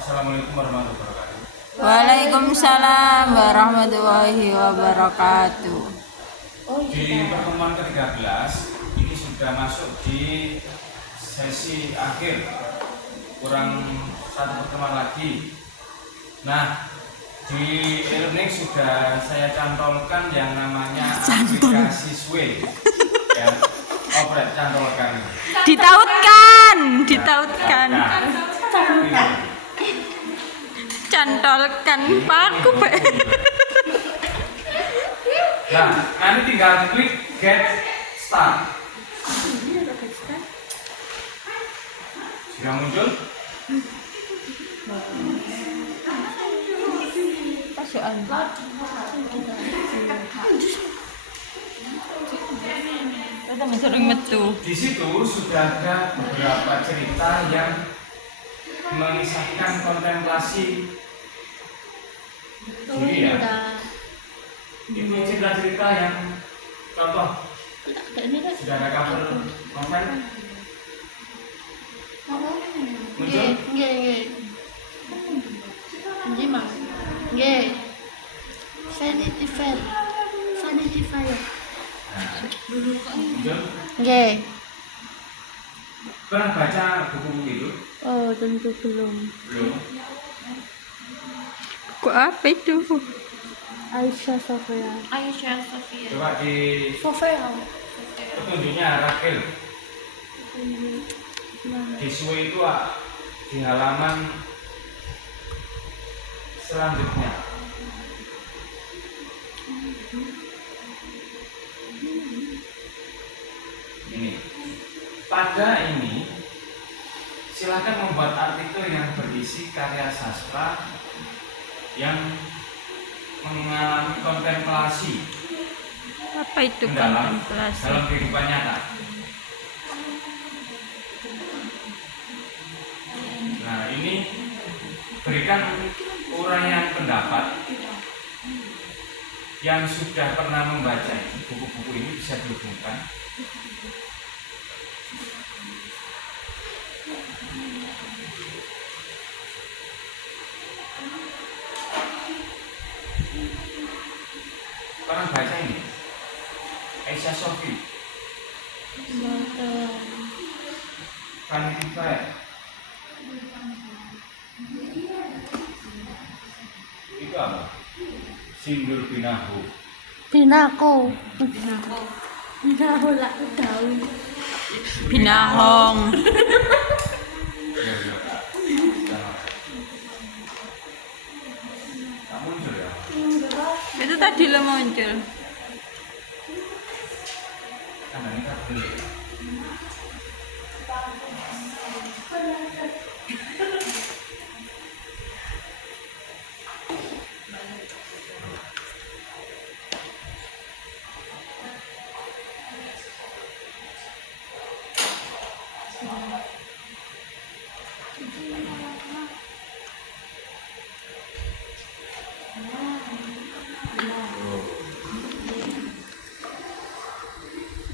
Assalamualaikum warahmatullahi wabarakatuh. Waalaikumsalam warahmatullahi wabarakatuh. Di pertemuan ke-13 ini sudah masuk di sesi akhir, kurang satu pertemuan lagi. Nah, di e-learning sudah saya cantolkan yang namanya aplikasi Sway. Ya, cantolkan. Ditautkan. Cantolkan paku, Pak. Nah, nanti tinggal klik get start. Sudah muncul? Sering metu. Di situ sudah ada beberapa cerita yang mengisahkan kontemplasi diri ya. Itu cerita-cerita yang contoh sudah ada cover novel muncul. Vanity Fair. Muncul. Nggih. Pernah baca buku-buku itu? Oh, tentu belum. Belum. Kok apa itu? Aisyah Sofia. Coba di Sofia. petunjuknya Rakel. Di Sway itu di halaman selanjutnya. Ini. Pada ini silakan membuat artikel yang berisi karya sastra yang mengalami kontemplasi Apa itu mendalam kontemplasi? dalam kehidupan nyata. Nah, ini berikan uraian pendapat yang sudah pernah membaca buku-buku ini bisa dihubungkan. Pernah baca ini? Aisyah Sofi, Vanity Fair. Itu apa? Sindur Binahu. Binako lah tahu. Binahong. Ya, ya. Tak muncul ya? Itu tadi lo muncul. Kan ini kan beli.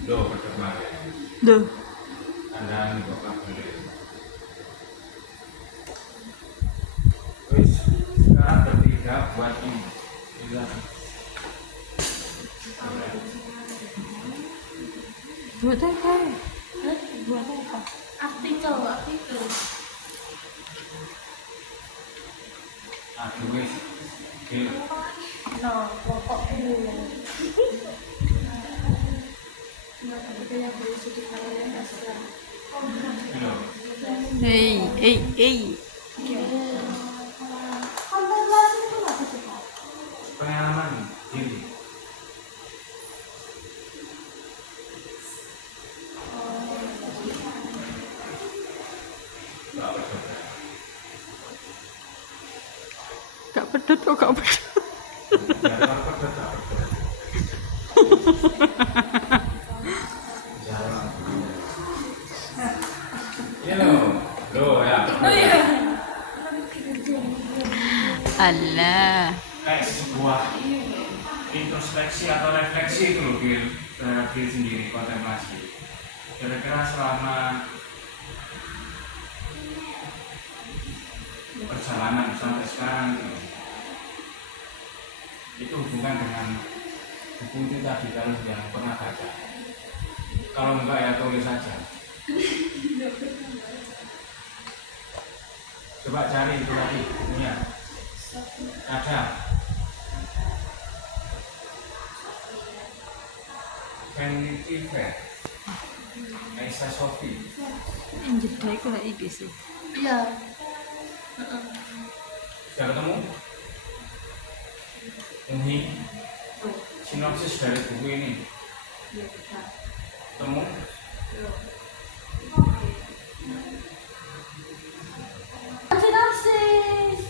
Loh, perkembangan. Duh. Anda ini bapak beli. Wis, sekarang bertiga buat ini. Silakan. Buat apa? Buat apa? Artikel. Aduh wis. Gil. No, pokok dulu. Yang berisi di kalian sastra. Gilo. Hey. Kontemplasi itu apa sih, Pak? Pengalaman diri. Gak pedot. Gak pedot kok gak pedot. Ya, kalau pedot gak pedot. Jalan. Ini loh ya. Allah. Kayak sebuah introspeksi atau refleksi itu loh terhadap diri sendiri, kontemplasi. Kira-kira selama perjalanan sampai sekarang itu hubungan dengan buku itu tadi kalau yang pernah baca. Kalau enggak ya tulis saja. Coba cari itu tadi bukunya. Ada. Vanity Fair. Aisyah Sophie. Yang jeda itu lah iki sih. Iya. Sudah ketemu? Ini sinopsis dari buku ini. Ketemu? Sinopsis.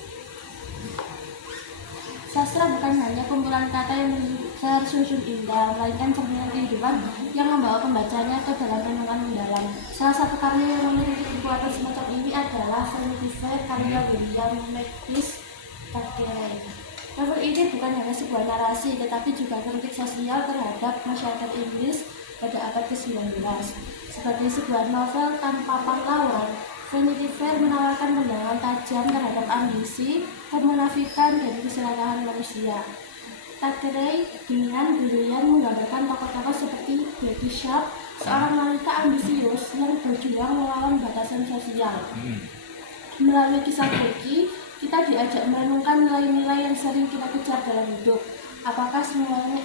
Sastra bukan hanya kumpulan kata yang tersusun indah, melainkan cerminan kehidupan yang membawa pembacanya ke dalam renungan mendalam. Salah satu karya yang memiliki kekuatan semacam ini adalah Vanity Fair karya William Makepeace Thackeray. Novel ini bukan hanya sebuah narasi, tetapi juga kritik sosial terhadap masyarakat Inggris pada abad ke-19. Sebagai sebuah novel tanpa pahlawan, Vanity Fair menawarkan pandangan tajam terhadap ambisi, kemunafikan, dan keserakahan manusia. Thackeray dengan brilian menggambarkan tokoh-tokoh seperti Betty Sharp, seorang wanita ambisius yang berjuang melawan batasan sosial. Melalui kisah Becky, kita diajak merenungkan nilai-nilai yang sering kita kejar dalam hidup. Apakah semuanya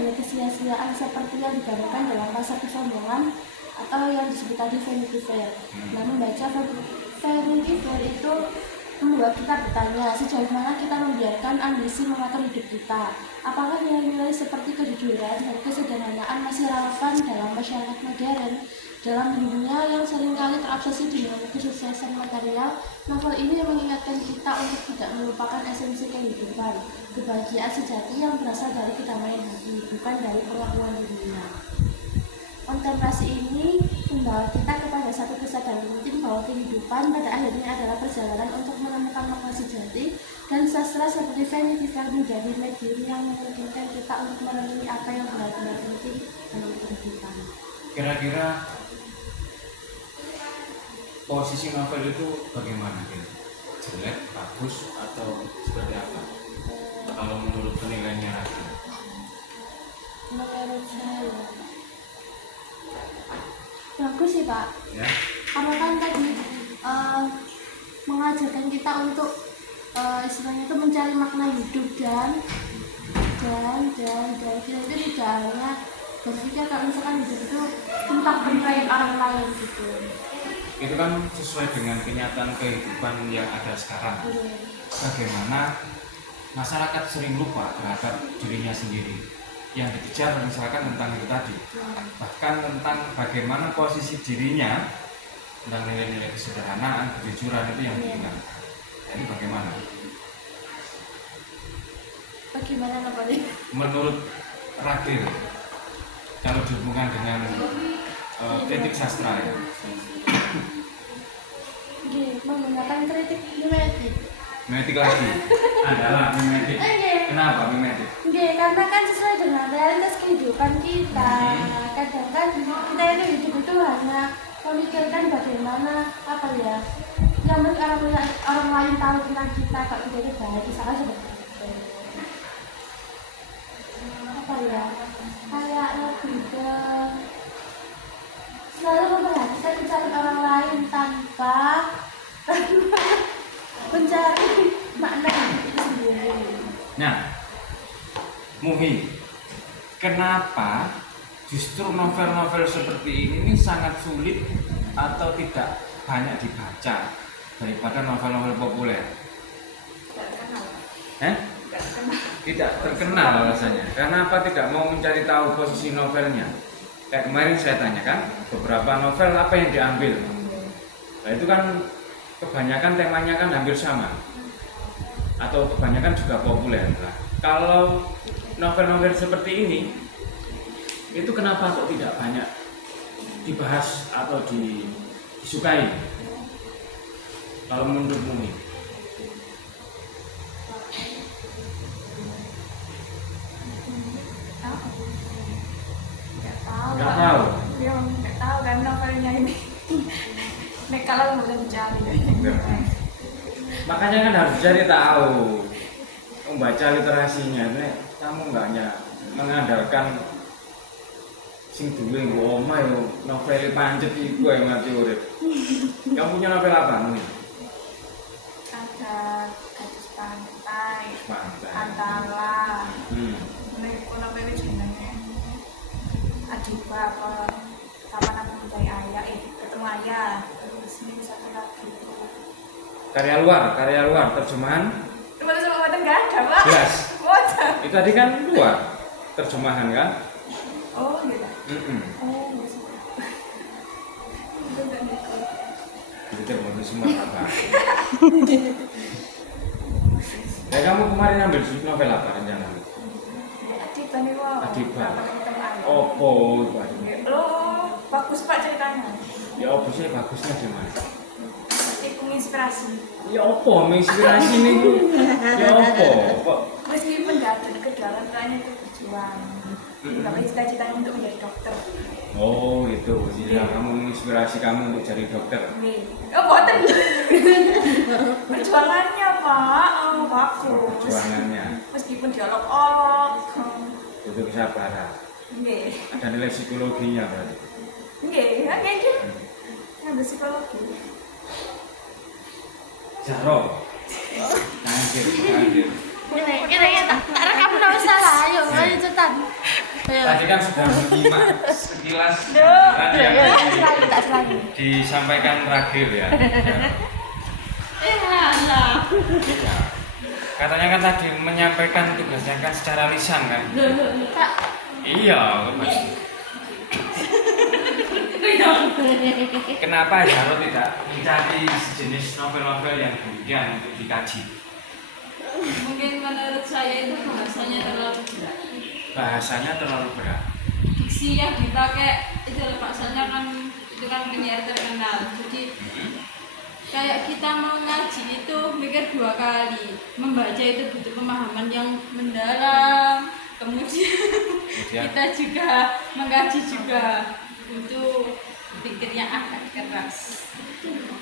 hanya kesia-siaan seperti yang digambarkan dalam rasa kesombongan atau yang disebut tadi Vanity Fair? Nah, membaca Vanity Fair itu membuat kita bertanya, sejauh mana kita membiarkan ambisi mengatur hidup kita? Apakah nilai-nilai seperti kejujuran dan kesederhanaan masih relevan dalam masyarakat modern? Dalam dunia yang seringkali terobsesi dengan kesuksesan material, novel ini mengingatkan kita untuk tidak melupakan esensi kehidupan, kebahagiaan sejati yang berasal dari kedamaian hati, bukan dari pengakuan dunia. Kontemplasi ini membawa kita kepada satu kesadaran penting bahwa kehidupan pada akhirnya adalah perjalanan untuk menemukan makna sejati, dan sastra seperti Vanity Fair menjadi medium yang memungkinkan kita untuk merenungi apa yang benar-benar penting dalam kehidupan. Kira-kira posisi novel itu bagaimana? Jelek, bagus, atau seperti apa? Kalau menurut penilaiannya lagi? Menurut saya bagus sih Pak, Ya? karena kan tadi mengajarkan kita untuk istilahnya itu mencari makna hidup dan kita itu tidak hanya berpikir kalau misalkan hidup itu tentang penilaian orang lain gitu. Itu kan sesuai dengan kenyataan kehidupan yang ada sekarang. Bagaimana masyarakat sering lupa terhadap dirinya sendiri. Yang dikejar misalkan tentang itu tadi, bahkan tentang bagaimana posisi dirinya, tentang nilai-nilai kesederhanaan, kejujuran itu yang diingat. Jadi bagaimana? Bagaimana novelnya? Menurut Ragil, kalau dihubungkan dengan kritik sastra ya, Menggunakan kritik mimetik. mimetik lagi adalah mimetik. Kenapa mimetik? Karena kan sesuai dengan realitas kehidupan kita. Kadang kan kita itu hidup itu hanya memikirkan bagaimana yang orang lain tahu tentang kita, kalau kita itu baik, misalnya seperti itu. Kayak lebih ke selalu memperhatikan ucapan orang lain tanpa mencari makna hidup itu sendiri. Nah, Muhi, kenapa justru novel-novel seperti ini sangat sulit atau tidak banyak dibaca daripada novel-novel populer? Tidak terkenal alasannya. Kenapa tidak mau mencari tahu posisi novelnya? Kayak kemarin saya tanyakan, beberapa novel apa yang diambil? Nah, itu kan kebanyakan temanya kan hampir sama, atau kebanyakan juga populer. Nah, kalau novel-novel seperti ini, itu kenapa kok tidak banyak dibahas atau disukai? Kalau menurutmu nih? Nggak tahu. Ya, nggak tahu kan novelnya ini. Nek kalau belum mencari. Makanya kan harus cari tahu, membaca literasinya. Nek kamu nggak hanya mengandalkan sing duwe nggo omah yo novel pancet iku ae mati urip. Kamu punya novel apa nih? Ada Gadis Pantai, Pantai. Antara, Hmm. novel jenenge Adiba apa Kapan Aku Mencari Ayah, Ketemu Ayah. Terus ini satu lagi itu. Karya luar, terjemahan. Cuma sama Wadah nggak ada, Pak. Jelas. Wadah. Itu tadi kan luar, terjemahan kan? Oh, gitu. Oh, gitu. Itu nggak ikut. Jadi terbentuk semua apa? Ya kamu kemarin ambil novel apa rencana? Adiba nih, Pak. Adiba. Kapan Aku Ketemu Ayah. Opo itu Adiba? Oh, bagus Pak ceritanya. Ya opo sih bagusnya di mana? Itu menginspirasi. Ya opo menginspirasi nih? Ya opo? Kok Meskipun nggak ada kedalam, soalnya itu berjuang. Tapi cita-citanya untuk menjadi dokter. oh itu sehingga kamu menginspirasi kamu untuk jadi dokter. Oh, boten. Perjuangannya, Pak. Oh, bagus. Perjuangannya Meskipun diolok-olok. itu kesabaran. Nggih. Ada nilai psikologinya berarti. Nggih, nggih. Ngambil psikologi. Jaro. Anjir. Kira-kira tak rekam nggak salah, ayo cepetan. Tadi kan sudah menyimak sekilas Duh. yang Tak selagi. disampaikan terakhir ya. Lah. Ya. Katanya kan tadi menyampaikan tugasnya kan secara lisan kan? Kak. Iya, Mas. Kenapa Jaro tidak mencari sejenis novel-novel yang demikian untuk dikaji? Mungkin menurut saya itu bahasanya terlalu berat. Bahasanya terlalu berat. Diksi yang dipakai itu paksanya kan itu kan penyair terkenal. Jadi kayak kita mau ngaji itu mikir 2 kali. Membaca itu butuh pemahaman yang mendalam. Kemudian kita juga mengkaji juga untuk pikirnya agak keras.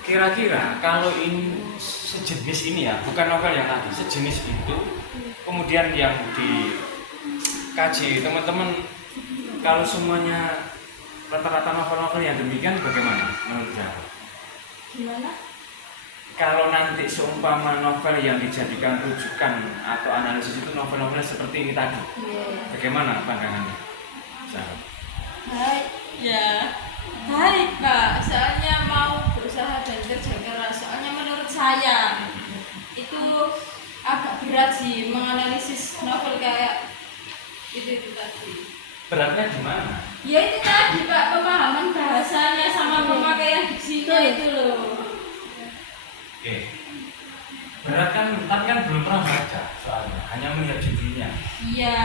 Kira-kira kalau ini sejenis ini ya, bukan novel yang tadi, sejenis itu, kemudian yang dikaji teman-teman, kalau semuanya rata-rata novel-novel yang demikian bagaimana menurut Jaro? Gimana? Kalau nanti seumpama novel yang dijadikan rujukan atau analisis itu novel-novel seperti ini tadi, bagaimana pandangannya? Jaro? Baik, ya. Baik Pak, soalnya mau berusaha dan kerja keras. Soalnya menurut saya itu agak berat sih menganalisis novel kayak itu tadi. Beratnya di mana? Ya itu tadi Pak, pemahaman bahasanya sama pemakaian diksinya itu loh. Oke. Berat kan, tapi kan belum pernah baca soalnya, hanya melihat judulnya. Iya,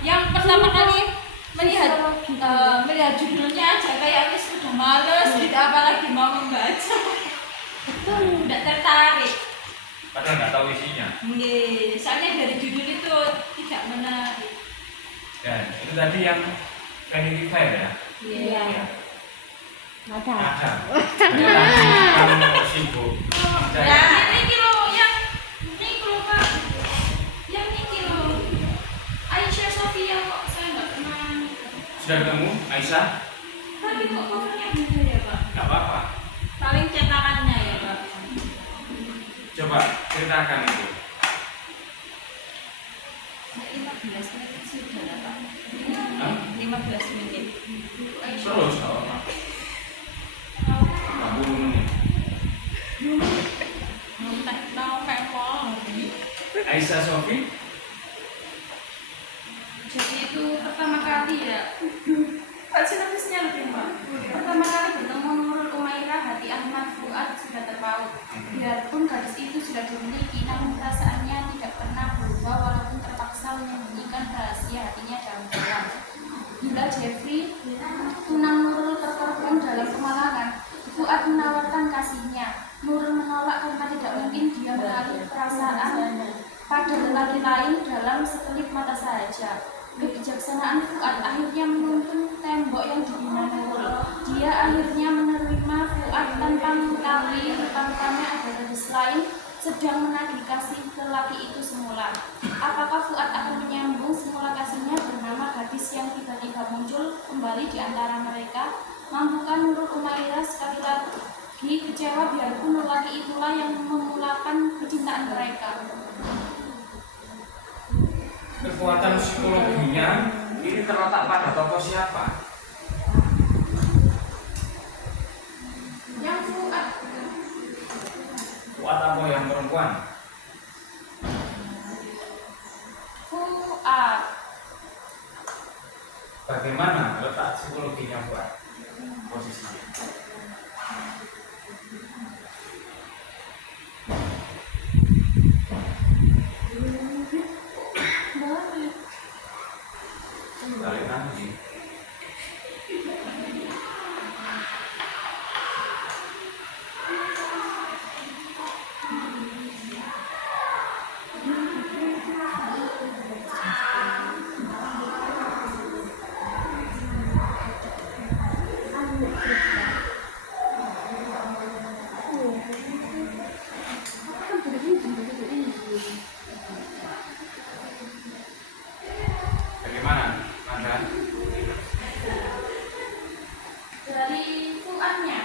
yang pertama kali melihat judulnya aja kayak wis udah males gitu, apalagi mau membaca. Tidak tertarik. Padahal nggak tahu isinya. Nggih, soalnya dari judul itu tidak menarik. Dan itu tadi yang Vanity Fair ya. Iya. Ada. Ada. Kamu sibuk. Ya, ini loh yang ini loh Pak. Yang ini loh. Aisyah Sofia kok saya nggak pernah. Sudah ketemu Aisyah? Tapi kok covernya beda ya Pak? Nggak apa-apa. Paling cetakannya ya Pak. Coba ceritakan itu. 15 menit sudah lah Pak. Hah? 15 menit. Terus nggak apa-apa. 40 menit. Aisyah Sofi? Jadi itu pertama kali ya. Pak sinopsisnya lebih Pak. Pertama kali bertemu Nurul Umairah, hati Ahmad Fuad sudah terpaut. Biarpun gadis itu sudah dimiliki, namun perasaannya tidak pernah berubah walaupun terpaksa menyembunyikan rahasia hatinya dalam-dalam. Bila Jeffrey, tunang Nurul terkorban dalam kemalangan, Fuad menawarkan kasihnya. Nurul menolak karena tidak mungkin dia mengalih perasaan pada lelaki lain dalam sekelip mata saja. Kebijaksanaan Fuad akhirnya menuntun tembok yang dibina Nurul. Dia akhirnya menerima Fuad tanpa mengetahui rupanya ada gadis lain sedang menagih kasih lelaki itu semula. Apakah Fuad akan menyambung semula kasihnya bernama gadis yang tiba-tiba muncul kembali di antara mereka? Mampukah Nurul Umairah sekali lagi kecewa biarpun lelaki itulah yang memulakan kecintaan mereka? Kekuatan psikologinya ini terletak pada tokoh siapa? Yang Fuad. Fuad apa yang perempuan? Fuad. Bagaimana letak psikologinya Fuad? Posisinya? Balik lagi. Bagaimana, Manda? Dari Fuadnya.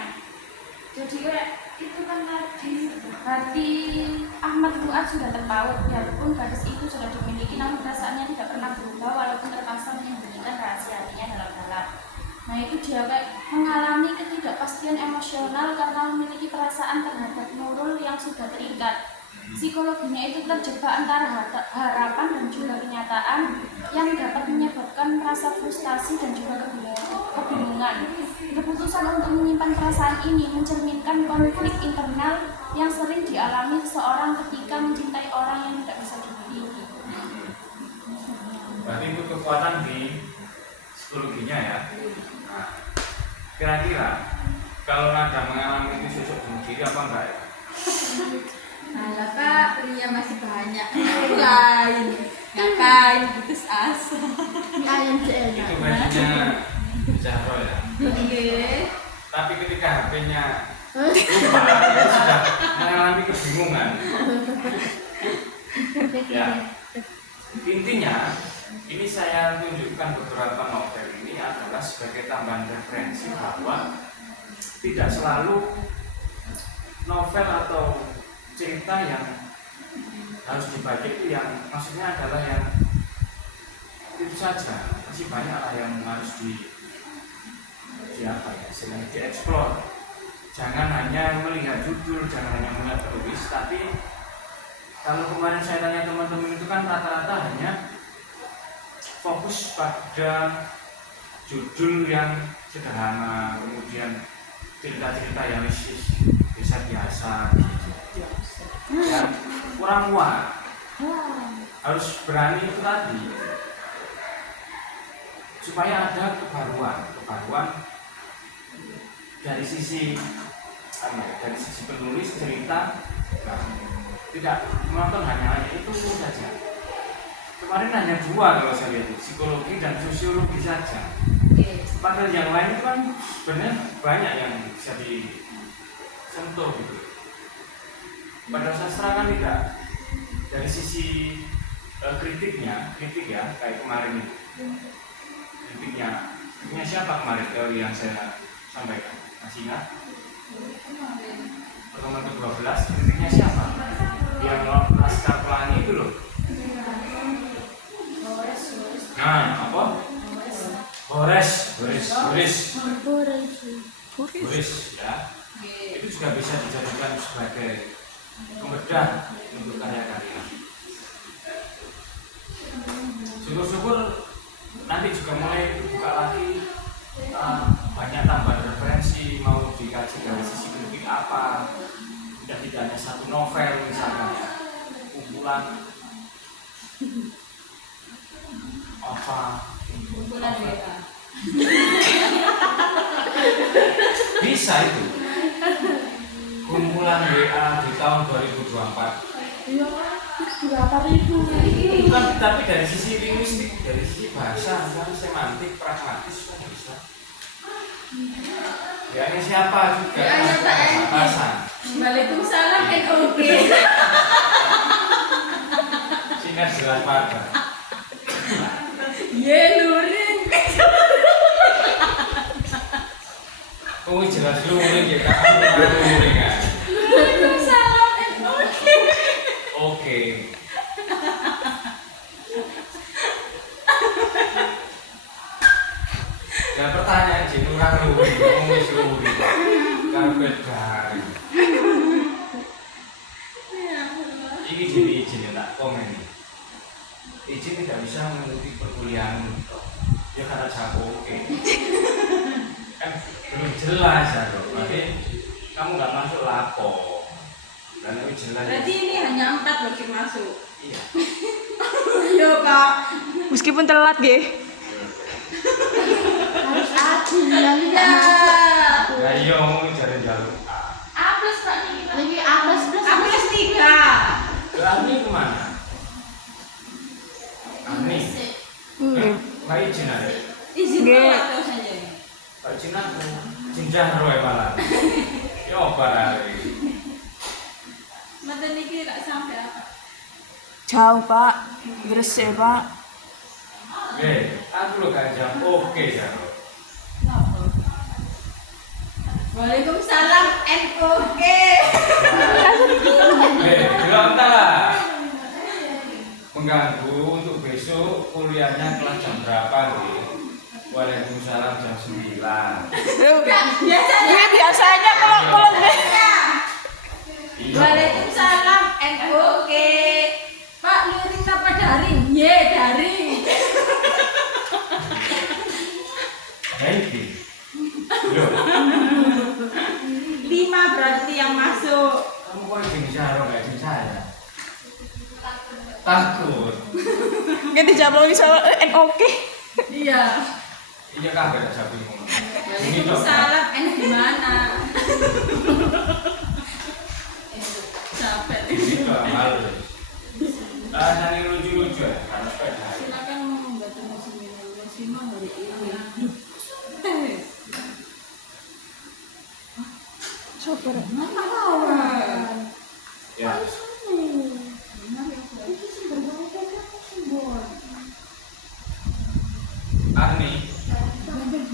Jadi kayak itu kan tadi hati Ahmad Fuad sudah terpaut biarpun gadis itu sudah dimiliki namun perasaannya tidak pernah berubah walaupun terpaksa menyembunyikan rahasia hatinya dalam-dalam. Nah itu dia kayak mengalami ketidakpastian emosional karena memiliki perasaan terhadap Nurul yang sudah terikat. Psikologinya itu terjebak antara harapan dan juga kenyataan yang dapat menyebabkan rasa frustasi dan juga kebingungan. Keputusan untuk menyimpan perasaan ini mencerminkan konflik internal yang sering dialami seseorang ketika mencintai orang yang tidak bisa dimiliki. Berarti itu kekuatan di psikologinya ya. Nah, kira-kira kalau Nada mengalami itu sosok bunuh diri apa enggak ya? Nah, Kak, pria masih banyak. Ngapain putus asa. Ayam Itu bajunya Zahro ya. Iya. Tapi ketika HP-nya lupa, itu sudah mengalami kebingungan. Ya, intinya ini saya tunjukkan beberapa novel ini adalah sebagai tambahan referensi bahwa tidak selalu novel atau cerita yang harus dibaca itu yang maksudnya adalah yang itu saja, masih banyak lah yang harus di apa ya, istilahnya dieksplor. Jangan hanya melihat judul, jangan hanya melihat penulis, tapi kalau kemarin saya tanya teman-teman itu kan rata-rata hanya fokus pada judul yang sederhana, kemudian cerita-cerita yang biasa gitu. Ya, kurang muat. Harus berani itu tadi supaya ada kebaruan dari sisi penulis cerita. Nah, tidak menonton hanya itu saja. Kemarin hanya dua kalau saya lihat, psikologi dan sosiologi saja. Padahal yang lain itu kan sebenarnya banyak yang bisa disentuh gitu. Pada sastra kan tidak, dari sisi kritik ya kayak kemarin itu. Kritiknya siapa kemarin teori yang saya sampaikan? Masih ingat? Pertemuan ke-12 kritiknya siapa? Yang Laskar Pelangi itu loh. Nah, apa? Boris ya. Itu juga bisa dijadikan sebagai pembedah untuk karya-karya. Syukur-syukur nanti juga mulai buka lagi banyak tambahan referensi, mau dikaji dari sisi kritik apa, tidak hanya satu novel misalnya, kumpulan apa, Kumpulan WA. bisa itu kumpulan WA di tahun 2024. Berapa ribu? Bukan, tapi dari sisi linguistik, dari sisi bahasa, misalnya semantik, pragmatis, bisa. Ya ini siapa juga? Ya, ya, Pak Edi. Atasan. Waalaikumsalam NOG. Sinar jelas pada. Ye luring. Oh jelas luring ya kamu luring kan. Waalaikumsalam NOG. Oke. Dan pertanyaan jenurang luring, kamu wis luring. Karpet dari. Ini jadi izin ya tak komen. Izin tidak bisa mengikuti perkuliahan. Ya karena jawab oke. Kan belum jelas ya dok. Berarti kamu nggak masuk lapo. Dan itu jelas. Berarti ini hanya 4 loh yang masuk. Iya. Iya Pak. Meskipun telat nggih. Harus adil ya, ini Ya. Nah iya mau cari jalur A. A plus Pak ini A plus plus. Aku plus 3. Berani kemana? Ani. Pak izin ada. Izin Nggih. Pak atau saja. Pak izin aku. Cinta roy malah. Ya apa hari. Mata niki tak sampai apa? Jauh Pak, Gresik Pak. Aku lo gak jawab oke ya. Waalaikumsalam NOG. Bilang lah. Mengganggu untuk besok kuliahnya kelas jam berapa nih? Waalaikumsalam jam 9. Biasanya. Biasanya kalau Iya. Waalaikumsalam NOG. Pak luring apa daring? Ye daring. Baik. Loh, 5 berarti yang masuk. kamu kok izin Syaro gak izin saya? Takut. nggak dijawab lagi sama NOK. Iya. Iya kabeh tak sapi ngono. Waalaikumsalam N di mana? Capek. Ini kok malu. Rasanya lucu-lucu ya, harus sepeda. Silakan membantu Muslimah hari ini. Syukur. Ya. Arni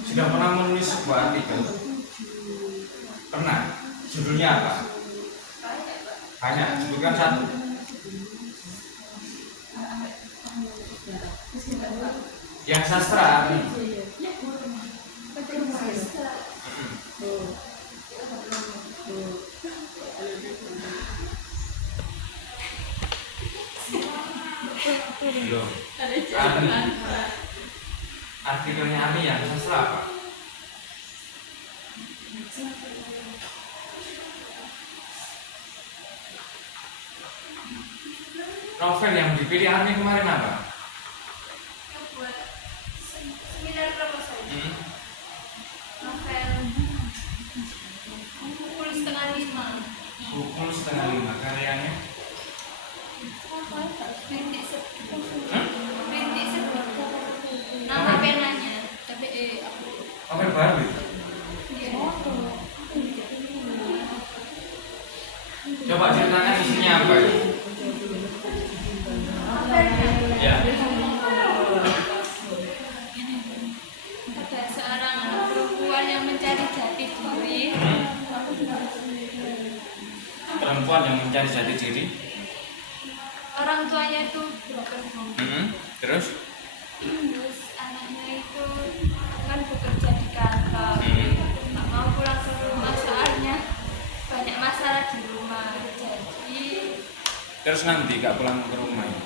sudah pernah menulis sebuah artikel? Pernah. Judulnya apa? Banyak. Sebutkan satu. Yang sastra Arni. Loh, Arni. Artikelnya Arni yang sastra apa? Novel yang dipilih Arni kemarin apa? Buat seminar proposal. Novel pukul 4:30. Pukul 4:30 karyanya. Bintik sebuah nama penanya. Tapi aku Novel baru itu. Coba ceritakan isinya apa itu? Ya. Ada seorang anak perempuan yang mencari jati diri. Perempuan yang mencari jati diri. Orang tuanya itu broken home. Terus? Terus anaknya itu kan bekerja di kantor. Tak mau pulang ke rumah soalnya banyak masalah di rumah. Jadi Terus nanti gak pulang ke rumah ya? ya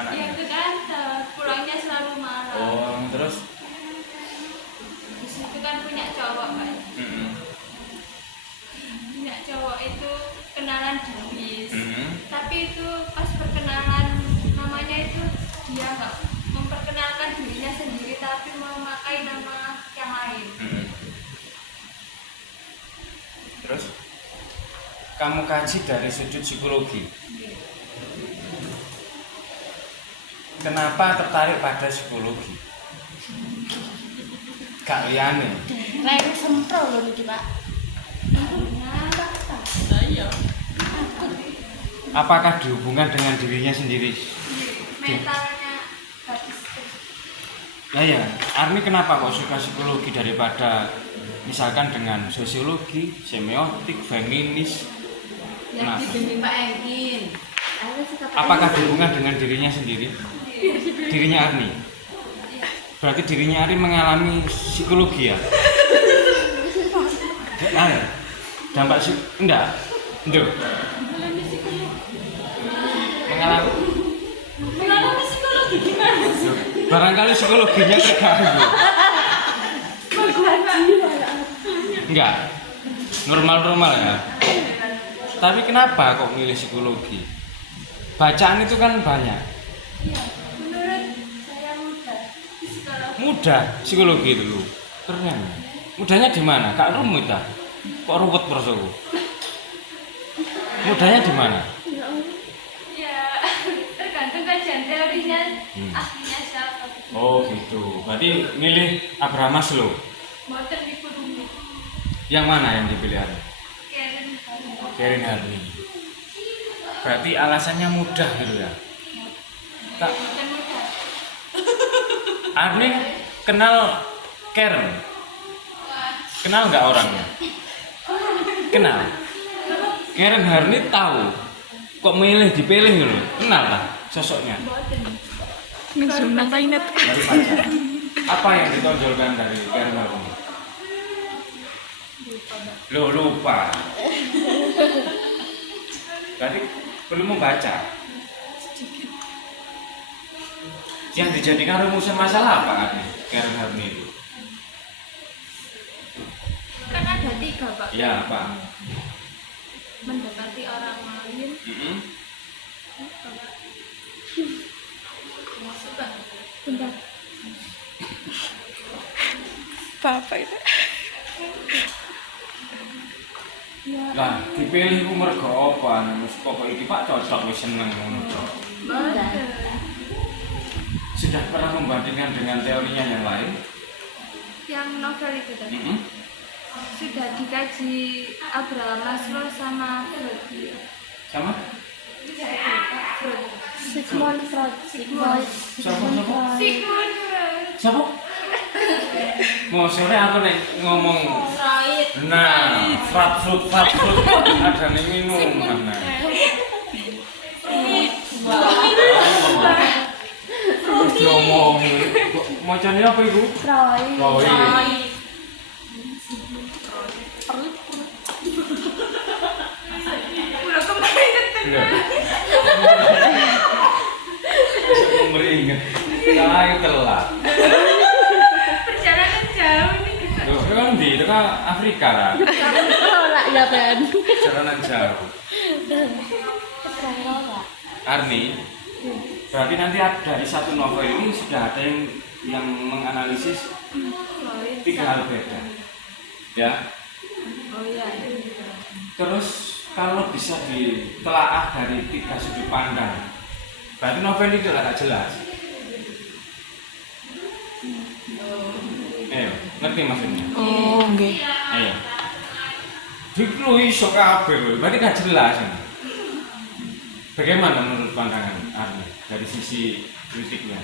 Anaknya. ke kantor, pulangnya selalu malam. Oh, terus? Di situ kan punya cowok kan. Punya cowok itu kenalan di bis. Tapi itu pas perkenalan namanya itu dia nggak memperkenalkan dirinya sendiri tapi memakai nama yang lain. Terus? Kamu kaji dari sudut psikologi. Kenapa tertarik pada psikologi? Gak liyane. Rene sempro lho niki, Pak. Iya. Apakah dihubungkan dengan dirinya sendiri? Mentalnya habis. Ya, Arni kenapa kok suka psikologi daripada misalkan dengan sosiologi, semiotik, feminis? Yang Kenapa? dibimbing Pak Engin. Apakah dihubungkan dengan dirinya sendiri? Dirinya Arni? Berarti dirinya Arni mengalami psikologi ya? Nah, dampak enggak? Enggak. Mengalami psikologi gimana sih? Barangkali psikologinya terganggu. Enggak. Normal-normal ya. Tapi kenapa kok milih psikologi? Bacaan itu kan banyak. Iya, menurut saya mudah psikologi. Mudah psikologi itu. Keren. Mudahnya di mana? Kak rumit ah. Kok ruwet terus aku? Mudahnya di mana? Ya, tergantung kajian teorinya, aslinya siapa. Oh gitu. Berarti milih Abraham Maslow. Motor di Kurumi. Yang mana yang dipilih Arni? Karen. Karen Arni. Berarti alasannya mudah gitu ya. Kak Bukan mudah. Arni kenal Karen. Kenal nggak orangnya? Kenal. Karen Harni tahu. Kok milih dipilih gitu? Kenal lah sosoknya. Zoom internet. Dari pacar. Apa yang ditonjolkan dari Karen Harni? Loh, lupa. Berarti belum membaca. Yang dijadikan rumusan masalah apa Arni? Karen Harni itu? Kan ada 3 Pak. Ya apa? Mendekati orang lain. Suka. Bentar. Bapak itu. Lah, dipilih ku mergo apa? Wis pokok iki Pak cocok wis seneng ngono tok. Sudah pernah membandingkan dengan teorinya yang lain? Yang novel itu tadi. Mm-mm. Sudah dikaji Abraham Maslow sama Freud. Sama? Freud. Sigmund Freud. Siapa? Sigmund Freud. Siapa? Mau sore aku nek ngomong Freud. nah, Frankfurt ada nih minuman nah. Terus ngomong macamnya apa itu? Freud. Oh iya. Udah kemarin Iya. Besok meringat. Kayak telat. perjalanan jauh nih kita. Loh, itu kan di itu kan Afrika lah. Ora ya Ben. Jalanan jauh. Arni, berarti nanti dari satu novel ini sudah ada yang menganalisis Freud. 3 hal beda. Ya. Oh iya. Terus kalau bisa ditelaah dari 3 sudut pandang, berarti novel itu agak jelas. Ayo, ngerti maksudnya? Oh, nggih. Ayo. Diklu iso kabeh lho, berarti gak jelas ini. Bagaimana menurut pandangan Arni dari sisi kritiknya?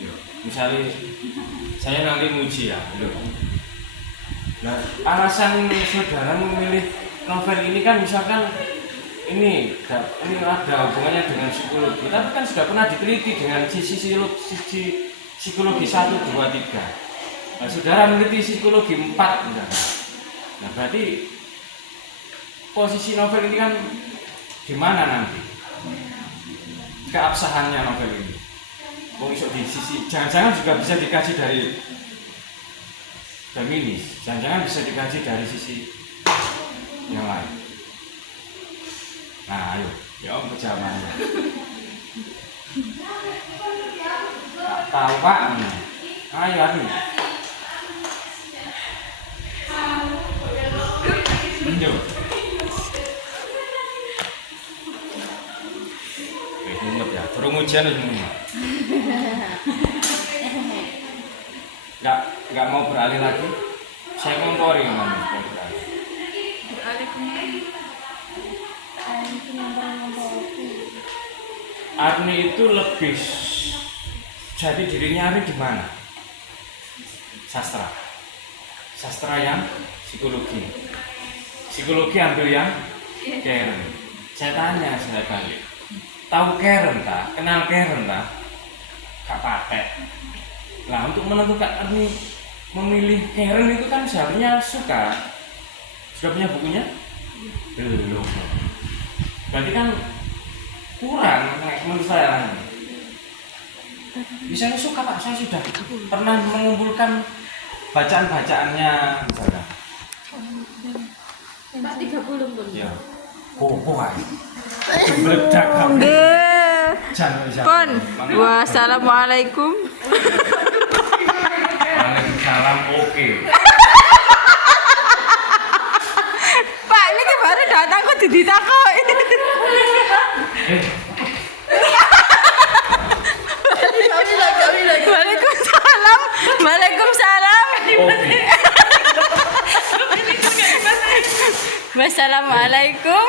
Yo, misalnya saya nanti muji ya, loh. Nah, alasan saudara memilih novel ini kan misalkan ini ada hubungannya dengan psikologi, tapi kan sudah pernah diteliti dengan sisi psikologi 1, 2, 3. Nah, saudara meneliti psikologi 4 misalnya. Nah, berarti posisi novel ini kan di mana nanti? Keabsahannya novel ini. Oh, iso di sisi jangan-jangan juga bisa dikaji dari feminis, jangan-jangan bisa dikaji dari sisi yang lain. Nah, ayo, ya om jawabannya. Tak tahu Pak. Ayo, aduh. Lanjut. Ingat ya, burung ujian itu semua. nggak mau beralih lagi, saya kompori kemana? Beralih kemana? Itu nomor Arni itu lebih jadi dirinya Arni di mana? Sastra yang psikologi ambil yang Karen. Saya tanya, saya balik, tahu Karen tak? Kenal Karen tak? Gak pakai. Nah, untuk menentukan Arni memilih Karen itu kan seharusnya suka. Sudah punya bukunya? Belum. Berarti kan kurang menurut saya. Misalnya suka Pak, saya sudah pernah mengumpulkan bacaan-bacaannya misalnya. Pak 30 pun. Ya. Kopo ae. Meledak kamu. Jangan. Pon. Wassalamualaikum. Waalaikumsalam. Oke. Pak, ini baru datang kok ditakoki. Waalaikumsalam. Waalaikumsalam. Oke. Wassalamualaikum.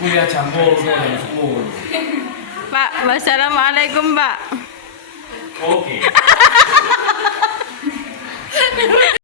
Kuliah campur jam 10. Pak, wassalamualaikum, Pak. Oke.